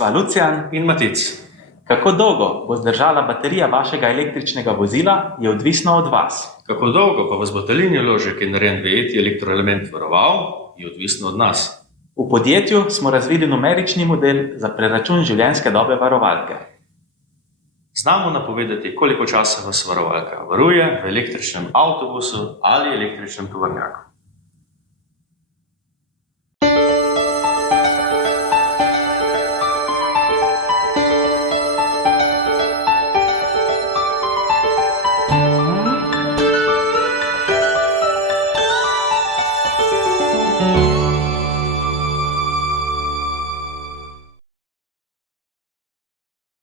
Sva Lucijan in Matic. Kako dolgo bo zdržala baterija vašega električnega vozila, je odvisno od vas. Kako dolgo pa vas bo talini vložek, ki je narejen v ETI elektroelement varoval, je odvisno od nas. V podjetju smo razvili numerični model za preračun življenjske dobe varovalke. Znamo napovedati, koliko časa vas varovalka varuje v električnem avtobusu ali električnem tovornjaku.